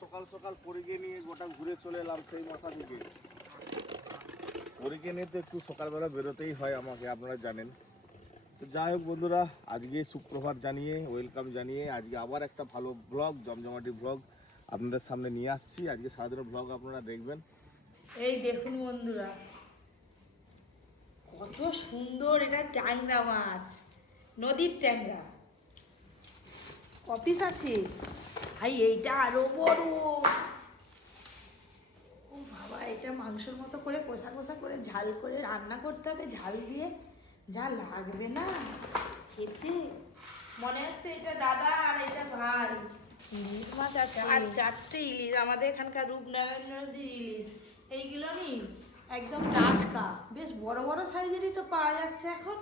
সকাল সকাল পরীকে নিয়ে গোটা ঘুরে চলে এলাম সেই মাথা থেকে। পরীকে নিয়ে তো একটু সকালবেলা বেরোতেই হয় আমাকে, আপনারা জানেন। তো যাই হোক বন্ধুরা, আজকে সুপ্রভাত জানিয়ে ওয়েলকাম জানিয়ে আজকে আবার একটা ভালো ব্লগ, জমজমাটি ব্লগ আপনাদের সামনে নিয়ে আসছি। আজকে সারাদিনের ব্লগ আপনারা দেখবেন। এই দেখুন বন্ধুরা, কত সুন্দর এটা ট্যাংরা মাছ, নদীর ট্যাংরা। কপিস আছে ভাই, এইটা আরো বড়। ও বাবা, এটা মাংসের মতো করে কষা কষা করে ঝাল করে রান্না করতে হবে, ঝাল দিয়ে যা লাগবে না খেতে। মনে হচ্ছে এটা দাদা আর এটা ভাই। ইলিশ মাছ আছে আর 4টে ইলিশ, আমাদের এখানকার রূপনারায়ণ নদীর ইলিশ। এইগুলো নি একদম টাটকা, বেশ বড় বড় সাইজেরই তো পাওয়া যাচ্ছে এখন।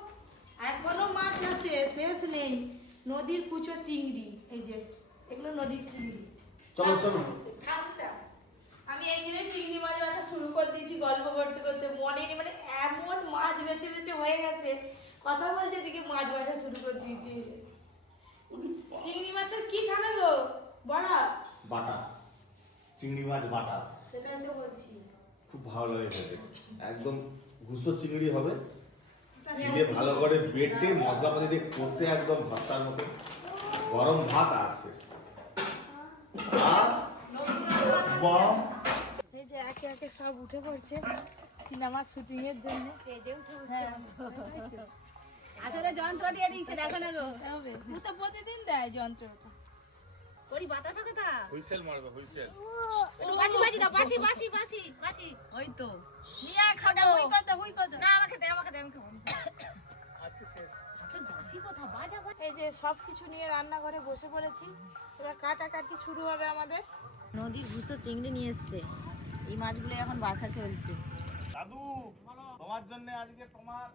এখনো মাছ আছে, শেষ নেই। নদীর কুচো চিংড়ি, এই যে এগুলো নদীর চিংড়ি। চলো চলো। ঠান্ডা। আমি এইখানে চিংড়ি মাছ বাছা শুরু করে দিয়েছি গল্প করতে করতে, মনে নেই মানে এমন মাছ বেছে বেছে হয়ে গেছে। কথা বলছে দিকে মাছ বাছা শুরু করে দিয়েছি। চিংড়ি মাছের কি খাবে গো? বড়া বাটা, চিংড়ি মাছ বাটা, সেটাই তো বলছি। খুব ভালো লাগে খেতে। একদম ঘুষো চিংড়ি হবে, চিড়ে ভালো করে বেটে মশলাপাতি দিয়ে কষে একদম ভর্তার মতো, গরম ভাত আর শেষ। এই যে একে একে সব উঠে পড়ছে সিনেমার শুটিং এর জন্য। স্টেজে উঠে পড়ছে। আসলে যন্ত্র দিয়ে দিয়েছে, দেখো না গো। হবে ও তো প্রতিদিন দেয় যন্ত্রটা। ওই বাতাসা কথা হুইসেল মারবে, হুইসেল। একটু বাসি বাজি দাও, বাসি বাসি বাসি বাসি। ওই তো নিয়ে খাটা হুই কথা। না, আমাকে দে, আমাকে দে, আমি খাবো। আজকে শেষ। তোর বাসি কথা বাজা বাজা। এই যে সবকিছু নিয়ে রান্নাঘরে বসে পড়েছি, এবার কাটাকাটি শুরু হবে আমাদের। নদীর ভুসো চিংড়ি নিয়ে এসছে, এই মাছগুলো এখন বাছা চলছে। দাদু, তোমার জন্য আজকে তোমার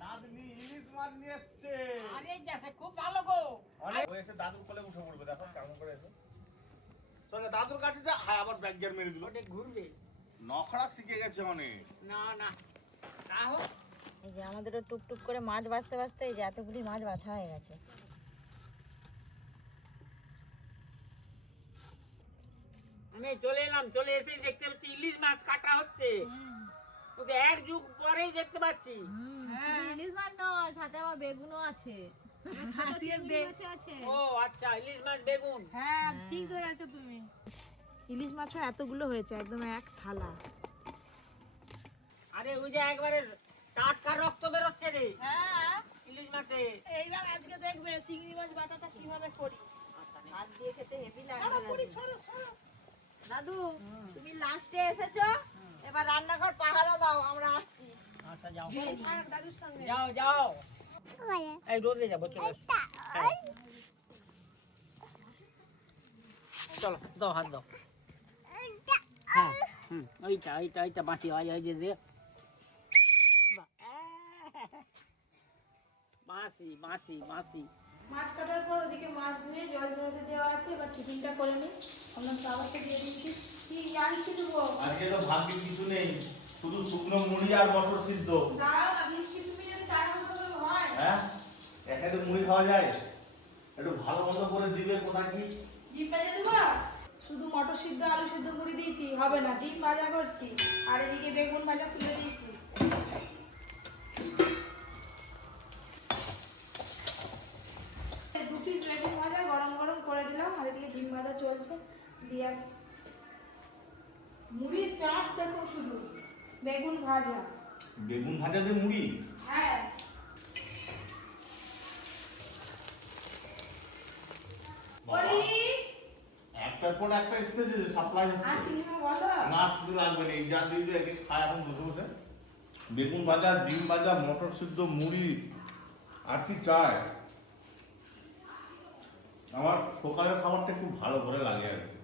নাতনি ইলিশ মাছ নিয়ে এসেছে। আরে দেখে খুব ভালো গো। অনেক এসে দাদুর কোলে উঠে পড়বে, দেখো কেমন করে এসে। চলে দাদুর কাছে যা, হায় আবার ব্যাগ গিয়ার মেরে দিল। ওটা ঘুরবে নখরা শিখে গেছে অনেক। না না তাও। এই যে আমাদেরও টুকটুক করে মাছ বাছতে বাছতে এই যে এতগুলি মাছ বাছা হয়ে গেছে। আমি চলে এলাম, চলে এসে দেখতে পাচ্ছি ইলিশ মাছ কাটা হচ্ছে। ওকে এক যুগ পরেই দেখতে পাচ্ছি। ইলিশ মাছ নয়, সাথে আবার বেগুনও আছে। ও আচ্ছা, ইলিশ মাছ বেগুন। হ্যাঁ ঠিক ধরেছো তুমি। ইলিশ মাছও এতগুলো হয়েছে, একদম এক থালা। আরে ওই যে একবারে টাটকা রক্ত বেরোচ্ছে রে হ্যাঁ, ইলিশ মাছে। এইবার আজকে দেখবে চিংড়ি মাছ বাটাটা কিভাবে করি। ভাত দিয়ে খেতে হেভি লাগে। দাদু, তুমি লাস্টে এসেছো, এবার রান্নাঘর পাহারা দাও, আমরা আসছি। আচ্ছা যাও দাদুর সঙ্গে যাও যাও, এই রোদে যাবো, চলে এসো। হ্যাঁ। চলো দাও, হাত দাও। হ্যাঁ ওইটা ওইটা ওইটা বাঁচি, ওই যে দে বাঁশি বাঁশি বাঁশি। মাছ কাটার পর ওদিকে মাছ ধুয়ে জল ঝরাতে দেওয়া আছে, এবার টিফিনটা করে নিই। আমরা খাবারটা দিয়ে দিচ্ছি। কি জানছি দেবো? আজকে তো ভাগ্যে কিছু নেই, শুধু শুকনো মুড়ি আর মটর সিদ্ধ। দাঁড়াও না, বৃষ্টি তুমি যদি তার মতো হয়। হ্যাঁ, একা তো মুড়ি খাওয়া যায়, একটু ভালো মতো করে দিবে। কোথায় কি ডিম ভাজা দেবো? শুধু মটর সিদ্ধ আলু সিদ্ধ করে দিয়েছি, হবে না, ডিম ভাজা করছি। আর এদিকে বেগুন ভাজা তুলে দিয়েছি। দু পিস বেগুন ভাজা গরম গরম করে দিলাম, আর এদিকে ডিম ভাজা চলছে, দিয়ে আসি। মুড়ির চাট দেখো, শুধু বেগুন ভাজা। বেগুন ভাজা দিয়ে মুড়ি? হ্যাঁ, করি। একটার পর একটা স্টেজে সাপ্লাই আর হচ্ছে। কি নেবো বলো? না শুধু লাগবে না, এই যা দিয়ে এক এক খায় এখন বসে বসে। বেগুন ভাজা, ডিম ভাজা, মটর সিদ্ধ, মুড়ি, আর কি চায়। আমার সকালের খাবারটা খুব ভালো করে লাগে আর কি।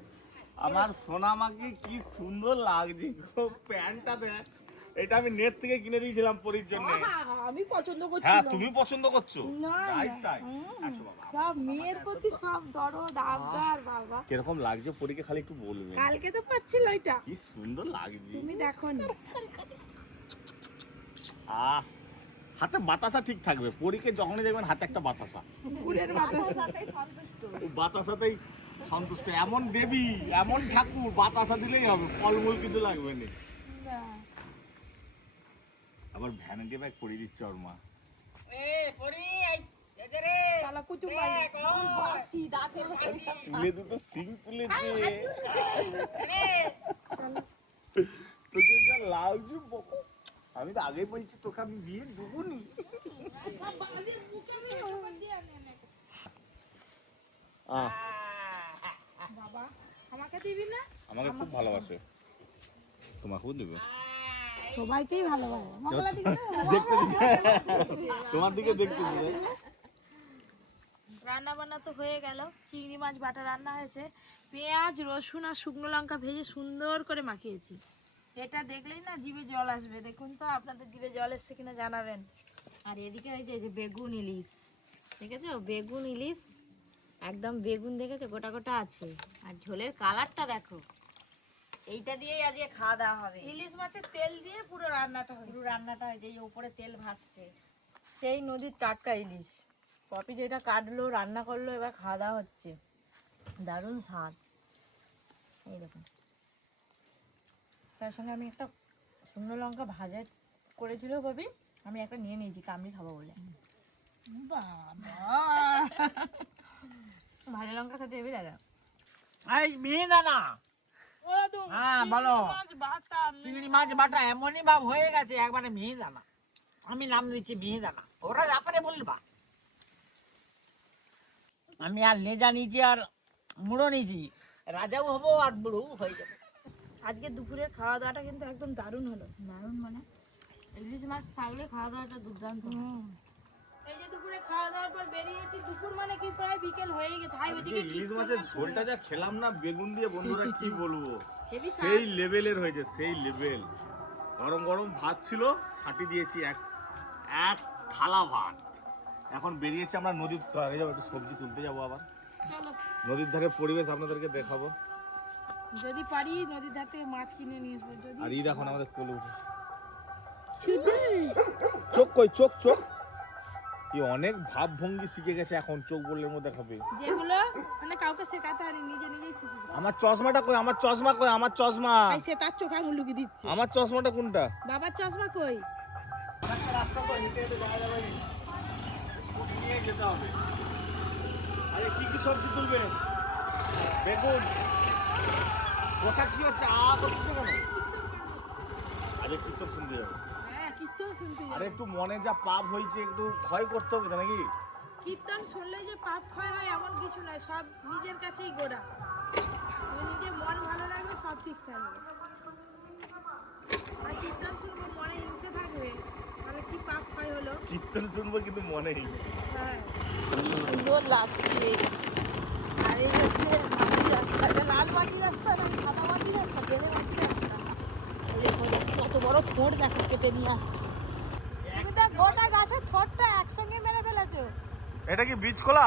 আমার সোনামাকে কি সুন্দর লাগছে গো প্যান্টটাতে। এটা আমি নেট থেকে কিনে দিয়েছিলাম পরীর জন্য। আমি পছন্দ করছি। হ্যাঁ, তুমি পছন্দ করছো? না, তাই না। তাই। আচ্ছা বাবা, সব মেয়ের প্রতি সব দরদ আবদার বাবা। কিরকম লাগছে পরীকে খালি একটু বলবেন। কালকে তো পাচ্ছিল এটা, কি সুন্দর লাগছে। তুমি দেখো নি। আহ, হাতে বাতাসা ঠিক থাকবে। পরীকে যখনই দেখবেন হাতে একটা বাতাসা, পুরের বাতাস। ওই বাতাসাতেই সন্তুষ্ট। এমন দেবী, এমন ঠাকুর, বাতাসা দিলেই হবে, ফলমূল কিছু লাগবে না। আবার ভ্যানিটি ব্যাগ পরিয়ে দিচ্ছে ওর মা। চুলে দুটো সিং তুলেছে, তোকে যা লাগছে বাবা। আমি তো আগেই বলছি তোকে আমি বিয়ে দেবো নি। বাবা আমাকে দিবি না? আমাকে খুব ভালোবাসে, তোমাকেও দেবে। সবাইকেই ভালোবাসে। তোমার দিকে দেখতে রান্না বান্না তো হয়ে গেল, চিংড়ি মাছ বাটা রান্না হয়েছে, পেঁয়াজ রসুন আর শুকনো লঙ্কা ভেজে সুন্দর করে মাখিয়েছি। এটা দেখলেই না জিভে জল আসবে। দেখুন তো আপনাদের জিভে জল এসছে কিনা জানাবেন। আর এদিকে ওই যে বেগুন ইলিশ দেখেছো, বেগুন ইলিশ একদম বেগুন দেখেছো গোটা গোটা আছে, আর ঝোলের কালারটা দেখো। এইটা দিয়েই আজকে খাওয়া দাওয়া হবে। ইলিশ মাছের তেল দিয়ে পুরো রান্নাটা হয়েছে। পুরো রান্নাটা হয়েছে, এই উপরে তেল ভাসছে। সেই নদীর টাটকা ইলিশ। পপি যেটা কাটলো রান্না করলো, এবার খাওয়া দাওয়া হচ্ছে। দারুণ স্বাদ। এই দেখুন, তার সঙ্গে আমি একটা শুকনো লঙ্কা ভাজা করেছিল পপি, আমি একটা নিয়ে নিয়েছি কামড়ি খাবো বলে। বাবা ভাজা লঙ্কা খেতে হেবি দাদা। এই মিহিদানা, হ্যাঁ বলো। চিংড়ি মাছ বাটা এমনই ভাব হয়ে গেছে একবারে মিহিদানা। আমি নাম দিচ্ছি মিহিদানা, ওরা ব্যাপারে বলবা। আমি আর লেজা নিয়েছি আর মুড়ো নিয়েছি, রাজাও হবো আর বুড়ো হয়ে যাবো। আজকে দুপুরের খাওয়া দাওয়াটা কিন্তু একদম দারুণ হলো। দারুণ মানে ইলিশ মাছ থাকলে খাওয়া দাওয়াটা দুর্দান্ত। এই যে দুপুরে খাওয়া দাওয়ার পর বেরিয়েছি, দুপুর মানে কি প্রায় বিকেল হয়ে গেছে। হাই ওদিকে ইলিশ মাছের ঝোলটা যা খেলাম না বেগুন দিয়ে, বন্ধুরা কি বলবো, হেভি সেই লেভেলের হয়েছে, সেই লেভেল। গরম গরম ভাত ছিল, ছাটি দিয়েছি এক থালা ভাত। এখন বেরিয়েছি আমরা নদীর ধারে যাবো, একটু সবজি তুলতে যাবো আবার। চলো নদীর ধারে পরিবেশ আপনাদেরকে দেখাবো। যদি পারি নদীর ধার থেকে মাছ কিনে নিয়ে আসবো। যদি আর এই দেখুন আমাদের কোলে উঠে শুধু চোখ কই, চোখ চোখ কি অনেক ভাব ভঙ্গি শিখে গেছে এখন, চোখ বললে মধ্যে দেখাবে। যেগুলো মানে কাউকে শেখাতে হয়নি, নিজে নিজেই শিখে গেছে। আমার চশমাটা কই, আমার চশমা কই, আমার চশমা, ভাই সে তার চোখ আঙুল লুকিয়ে দিচ্ছে। আমার চশমাটা কোনটা? বাবার চশমা কই? রাস্তা তো হেঁটে হেঁটে যাওয়া যাবে, স্কুটি নিয়ে যেতে হবে। আরে কি কি সবজি তুলবে? বেগুন, কথা কি হচ্ছে? করছে কেন? আরে কীর্তন শুনতে যাবে। হ্যাঁ কীর্তন শুনতে যাবো। আরে একটু মনে যা পাপ হয়েছে একটু ক্ষয় করতে হবে তো নাকি? কীর্তন শুনলে যে পাপ ক্ষয় হয় এমন কিছু নয়, সব নিজের কাছেই গোড়া। তুমি নিজের মন ভালো রাখবে, সব ঠিক থাকবে। আর কীর্তন শুনবো মনে হিংসে থাকবে, তাহলে কি পাপ ক্ষয় হলো? কীর্তন শুনবো কিন্তু মনে নেই। হ্যাঁ সুন্দর লাগছে। আর এই হচ্ছে মাটির রাস্তা, এটা লাল মাটির রাস্তা না সাদা মাটির রাস্তা, বেলে মাটির রাস্তা। এই দেখো কত বড় ঠোঁট দেখো কেটে নিয়ে আসছে। তুমি তো গোটা গাছের ঠোঁটটা একসঙ্গে মেরে ফেলেছো। এটা কি বীজ কলা?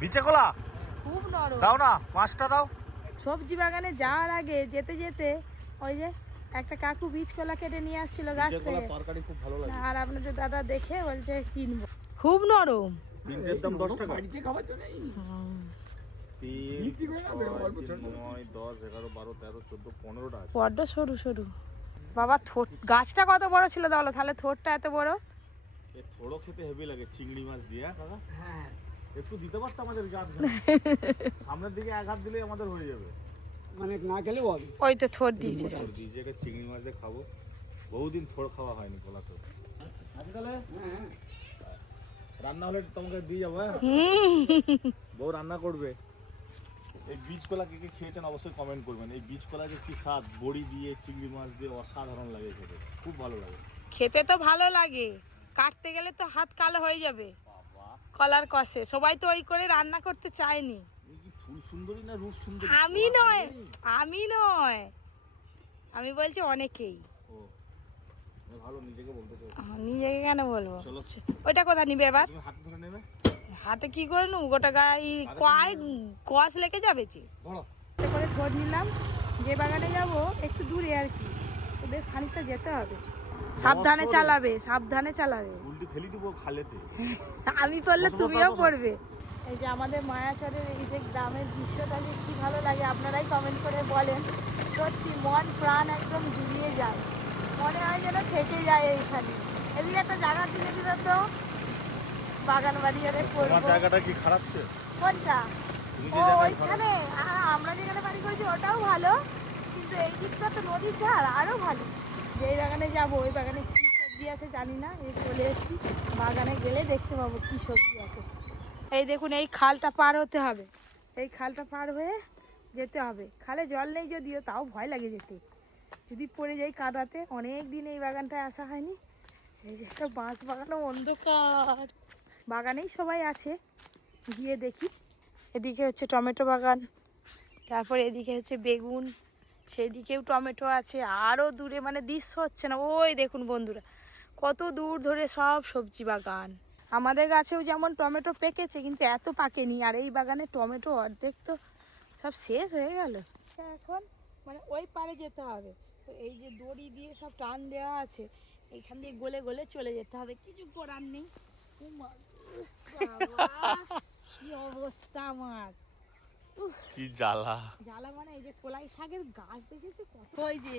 বীজে কলা খুব নরম। দাও না, পাঁচটা দাও। সবজি বাগানে যাওয়ার আগে যেতে যেতে ওই যে একটা কাকু বীজ কলা কেটে নিয়ে আসছিল গাছ থেকে, তরকারি খুব ভালো লাগে। আর আপনাদের দাদা দেখে বলছে কিনবো। খুব নরম। তিনটের দাম 10 টাকা। 3 3 9 10 11 12 13 14 15টা আছে। বড্ড সরু সরু। বাবা ঠোঁট গাছটা কত বড় ছিল তাহলে, তাহলে ঠোঁটটা এত বড়। এ থোড়ো খেতে হেভি লাগে চিংড়ি মাছ দিয়ে, কাকা হ্যাঁ একটু দিতে পারতো আমাদের গাছ। সামনের দিকে এক হাত দিলেই আমাদের হয়ে যাবে। মানে না গেলেও হবে। ওই তো ঠোঁট দিয়েছে। থোড় দিয়েছে, এটা চিংড়ি মাছ দিয়ে খাবো। বহুদিন থোড় খাওয়া হয়নি কলা তো। আচ্ছা তাহলে রান্না হলে তোমাকে দিয়ে যাবো। হ্যাঁ বউ রান্না করবে। এই বীজ কলা কে কে খেয়েছেন অবশ্যই কমেন্ট করবেন। এই বীজ কলা যে কি স্বাদ, বড়ি দিয়ে চিংড়ি মাছ দিয়ে অসাধারণ লাগে খেতে, খুব ভালো লাগে। খেতে তো ভালো লাগে, কাটতে গেলে তো হাত কালো হয়ে যাবে বাবা কলার কষে। সবাই তো ওই করে রান্না করতে চায়নি। এই কি ফুল সুন্দরী না রূপ সুন্দরী? আমি নয়, আমি নয়, আমি বলছি অনেকেই। ও ভালো, নিজেকে বলতে চাও। নিজেকে কেন বলবো? চলো ওইটা কোথা নিবে এবার? তুমি হাত ধরে নেবে। হাতে কি করে নেবো, গোটা গায়ে কয় কষ লেগে যাবে। ধরো করে ঠোঁট নিলাম, যে বাগানে যাব একটু দূরে আর কি, তো বেশ খানিকটা যেতে হবে। সাবধানে চালাবে, সাবধানে চালাবে। উল্টি ফেলি দিব খালেতে। আমি পড়লে তুমিও পড়বে। এই যে আমাদের মায়াচরের এই যে গ্রামের দৃশ্যটা যে কী ভালো লাগে আপনারাই কমেন্ট করে বলেন। সত্যি মন প্রাণ একদম জুড়িয়ে যায়, মনে হয় যেন থেকে যায় এইখানে। এদিকে একটা জায়গা কিনে দিল তো বাগান বাড়ি আরে করবো। তোমার জায়গাটা কি খারাপ ছিল? কোনটা? তুমি ও যে জায়গায় ওইখানে আমরা যেখানে বাড়ি করেছি ওটাও ভালো, কিন্তু এই দিকটা তো নদীর ধার আরও ভালো। যেই বাগানে যাবো ওই বাগানে কী সবজি আছে জানি না, এই চলে এসেছি, বাগানে গেলে দেখতে পাবো কী সবজি আছে। এই দেখুন এই খালটা পার হতে হবে, এই খালটা পার হয়ে যেতে হবে। খালে জল নেই যদিও, তাও ভয় লাগে যেতে, যদি পড়ে যাই কাদাতে। অনেক দিন এই বাগানটায় আসা হয়নি। এই যে একটা বাঁশ বাগানও অন্ধকার, বাগানেই সবাই আছে, গিয়ে দেখি। এদিকে হচ্ছে টমেটো বাগান, তারপর এদিকে হচ্ছে বেগুন, সেই দিকেও টমেটো আছে, আরও দূরে মানে দৃশ্য হচ্ছে না। ওই দেখুন বন্ধুরা কত দূর ধরে সব সবজি বাগান। আমাদের গাছেও যেমন টমেটো পেকেছে, কিন্তু এত পাকেনি। আর এই বাগানে টমেটো অর্ধেক তো সব শেষ হয়ে গেল। এখন মানে ওই পারে যেতে হবে, তো এই যে দড়ি দিয়ে সব টান দেওয়া আছে, এইখান দিয়ে গলে গলে চলে যেতে হবে, কিছু করার নেই। বাবা, কি অবস্থা আমার, কি জ্বালা। জ্বালা মানে এই যে কলাই শাকের গাছ দেখেছো কত। ওই যে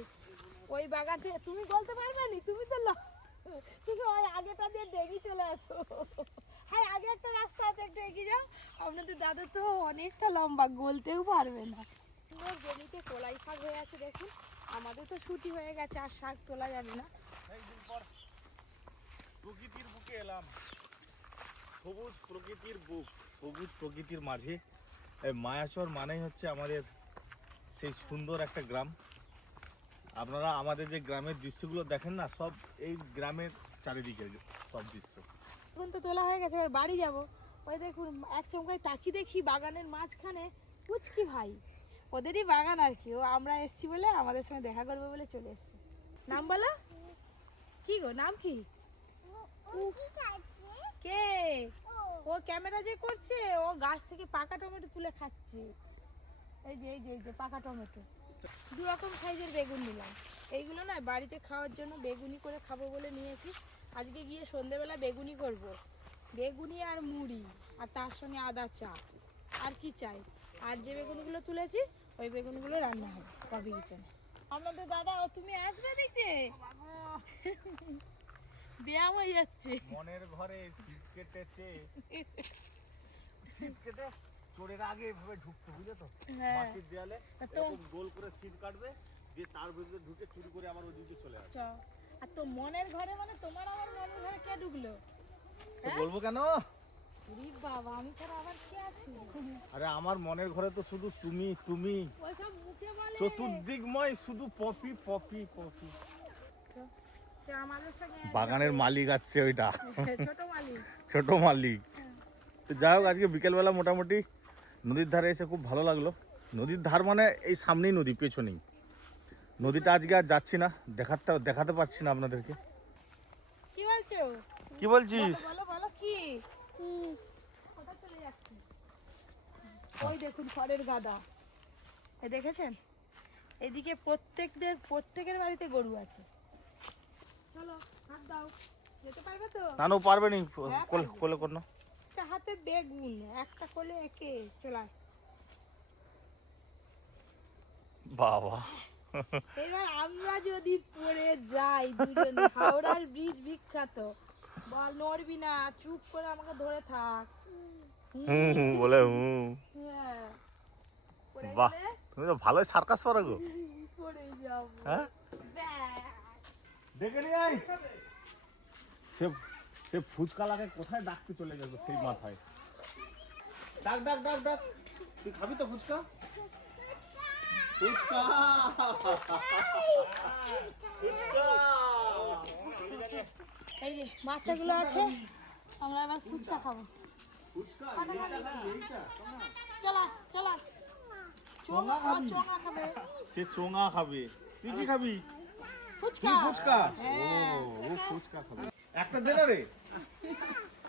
ওই বাগান থেকে তুমি বলতে পারবে নি, তুমি তো তুমি ওই আগেটা দিয়ে ডেগি চলে আসো। হ্যাঁ আগে একটা রাস্তা আছে, একটু এগিয়ে যাও। আপনাদের দাদা তো অনেকটা লম্বা, গলতেও পারবে না। সুন্দর জমিতে কলাই শাক হয়ে আছে দেখুন। আমাদের তো ছুটি হয়ে গেছে, আর শাক তোলা যাবে না। একদিন পর প্রকৃতির বুকে এলাম, সবুজ প্রকৃতির বুক, সবুজ প্রকৃতির মাঝে। এই মায়াচর মানেই হচ্ছে আমাদের সেই সুন্দর একটা গ্রাম। আপনারা আমাদের যে গ্রামের দৃশ্যগুলো দেখেন না, সব এই গ্রামের চারিদিকে সব দৃশ্য। এখন তো তোলা হয়ে গেছে, এবার বাড়ি যাব। ওই দেখুন এক চমকায় তাকি দেখি বাগানের মাঝখানে পুচকি ভাই, ওদেরই বাগান আর কি। ও আমরা এসছি বলে আমাদের সঙ্গে দেখা করবে বলে চলে এসছে। নাম বলো কি গো, নাম কি? কে? ও ক্যামেরা যে করছে, ও গাছ থেকে পাকা টমেটো তুলে খাচ্ছে। এই যে এই যে এই যে পাকা টমেটো, দু রকম সাইজের বেগুন নিলাম। এইগুলো না বাড়িতে খাওয়ার জন্য বেগুনি করে খাবো বলে নিয়েছি। আজকে গিয়ে সন্ধেবেলা বেগুনি করব, বেগুনি আর মুড়ি, আর তার সঙ্গে আদা চা। আর কি চাই? আর যে বেগুনগুলো তুলেছি ওই বেগুনগুলো রান্না হবে কফি কিচেনে। আমাদের দাদা, ও তুমি আসবে দেখতে? ব্যায়াম হয়ে যাচ্ছে। মনের ঘরে শীত কেটেছে, শীত কেটে চোরের আগে এভাবে ঢুকতে, বুঝলে তো? হ্যাঁ। মাটির দেয়ালে তো এরকম গোল করে শীত কাটবে, দিয়ে তার ভিতরে ঢুকে চুরি করে আবার ওইদিকে চলে আসবে। আর তো মনের ঘরে মানে তোমার আমার মনের ঘরে কে ঢুকলো? তো বলবো কেন? রি বাবা, আমি ছাড়া আবার কে আছে? আরে আমার মনের ঘরে তো শুধু তুমি, তুমি ওইসব মুখে বলে। চতুর্দিকময় শুধু পপি পপি পপি। তো আমাদের সঙ্গে বাগানের মালিক আসছে ওইটা, ছোট মালিক। ছোট মালিক। তো যাই হোক, আজকে বিকেলবেলা মোটামুটি নদীর ধারে এসে খুব ভালো লাগলো। নদীর ধার মানে এই সামনেই নদী, পেছনেই নদীটা। আজকে আর যাচ্ছি না, দেখাতে পারছি না আপনাদেরকে। কি বলছো? কি বলছিস? বলো বলো কি? কোথায় চলে যাচ্ছি? ওই দেখুন খড়ের গাদা, এ দেখেছেন? এদিকে প্রত্যেকের বাড়িতে গরু আছে। চলো হাত দাও, যেতে পারবে তো? নানু পারবে নি, হ্যাঁ, কোলে কোনো। একটা হাতে বেগুন, একটা কোলে একে, চলা। বাবা, এবার আমরা যদি পড়ে যাই দুজনে, হাওড়ার ব্রিজ বিখ্যাত, বল নড়বি না, চুপ করে আমাকে ধরে থাক। বলে হ্যাঁ, পড়ে বাহ, গেলে তুমি তো ভালোই সার্কাস করো গো। পড়ে যাবো। হ্যাঁ, ব্যাস। দেখে নিয়ে আয়। সে ফুচকা লাগে কোথায় ডাকতে চলে গেল সেই মাথায়। ডাক ডাক ডাক ডাক, তুই খাবি তো ফুচকা? ফুচকা ফুচকা। এই যে বাচ্চাগুলো আছে, আমরা এবার ফুচকা খাবো। ফুচকা এইটা খাবি, এইটা চলা চলা। চোঙা খাবি? চোঙা খাবে। সে চোঙা খাবে, তুই কি খাবি? ফুচকা। তুই ফুচকা? হ্যাঁ। ও ফুচকা খাবে। একটা দে না রে,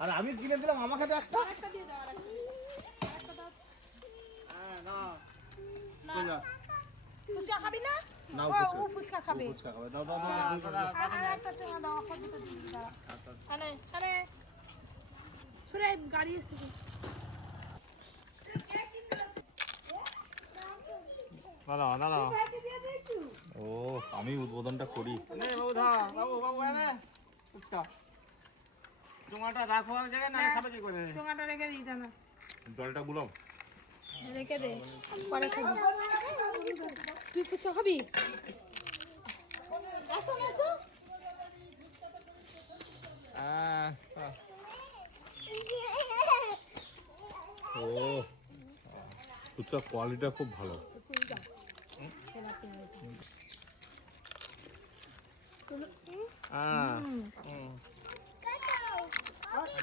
আর আমি কিনে দিলাম, আমাকে দে একটা। একটা দিয়ে দাও, আরেকটা দাও। না, না। ফুচকা খাবি না? নাও ও ফুচকা। ফুচকা খাবে। ফুচকা খাবে, দাও দাও দাও। আর একটা চোঙা দাও, ওকে দুটো দিয়ে দাও। আনে আনে। সরে, গাড়ি আসতেছে। দাঁড়াও দাঁড়াও। ও আমি উদ্বোধনটা করি। নে বাবু ধর, বাবু বাবু এনে ফুচকা চুঙাটা রাখো এক জায়গায়, না খাবে কি করে? চোঙাটা রেখে দিই না, জলটা গুলাও। রেখে দে, পরে খাবি। তুই ফুচকা খাবি? আসো আসো। ও ফুচকার কোয়ালিটিটা খুব ভালো।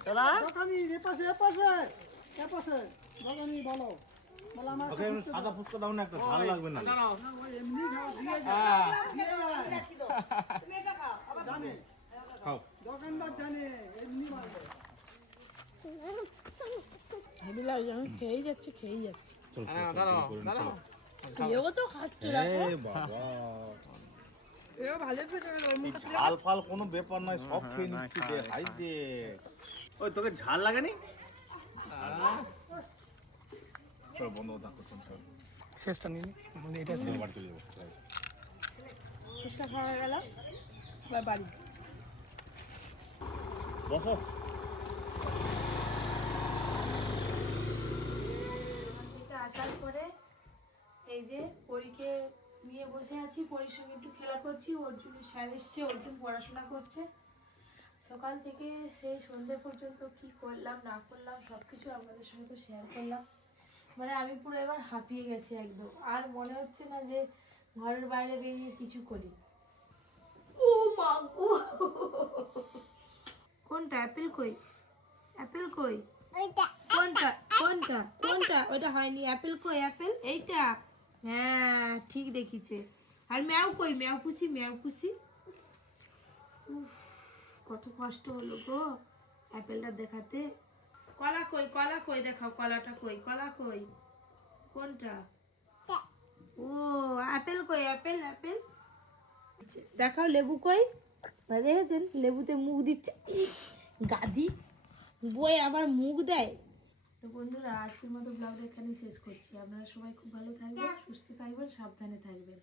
চলা ওকে সাদা ফুচকা দাও না, একটা ঝাল লাগবে না। দাঁড়াও। খাও। খেয়েই যাচ্ছে খেয়েই যাচ্ছে। চল চল, হ্যাঁ, চল, দাঁড়াও, করে নি, দাঁড়াও। চলো। এও তো খাচ্ছে এ বাবা, এও ভালো খেতে ওর এই মুখে ঝাল ফাল কোনো ব্যাপার নয়, সব খেয়ে নিচ্ছি দে, হাই দে। ওই তোকে ঝাল লাগেনি? চল বন্ধ থাকো, চল চল। শেষটা নিন, এটা চল, বাড়ি চলে যাবো, চল। ফুচকা খাওয়া হয়ে গেল, এবার বাড়ি। বসো। আসার পরে এই যে পরীকে নিয়ে বসে আছি, পরীর সঙ্গে একটু খেলা করছি। অর্জুনের স্যার এসছে, অর্জুন পড়াশোনা করছে। সকাল থেকে সেই সন্ধ্যে পর্যন্ত কি করলাম না করলাম সব কিছু আপনাদের সঙ্গে তো শেয়ার করলাম। মানে আমি পুরো এবার হাঁপিয়ে গেছি একদম, আর মনে হচ্ছে না যে ঘরের বাইরে বেরিয়ে কিছু করি। ও মা গো, কোনটা অ্যাপেল কই? অ্যাপেল কই? কোনটা কোনটা কোনটা? ওটা হয়নি। অ্যাপেল কই? অ্যাপেল এইটা, হ্যাঁ ঠিক দেখিছে। আর ম্যাও কই? ম্যাও পুষি, ম্যাও পুষি। উফ, কত কষ্ট হলো গো অ্যাপেলটা দেখাতে। কলা কই? কলা কই? দেখাও কলাটা কই? কলা কই? কোনটা? ও অ্যাপেল কই? অ্যাপেল অ্যাপেল দেখাও। লেবু কই? দেখেছেন লেবুতে মুখ দিচ্ছে। গাদি বই আবার মুখ দেয়। তো বন্ধুরা আজকের মতো ব্লগটা এখানেই শেষ করছি। আপনারা সবাই খুব ভালো থাকবেন, সুস্থ থাকবেন, সাবধানে থাকবেন।